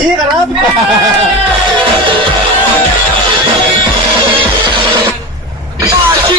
พี่กันครับตาชี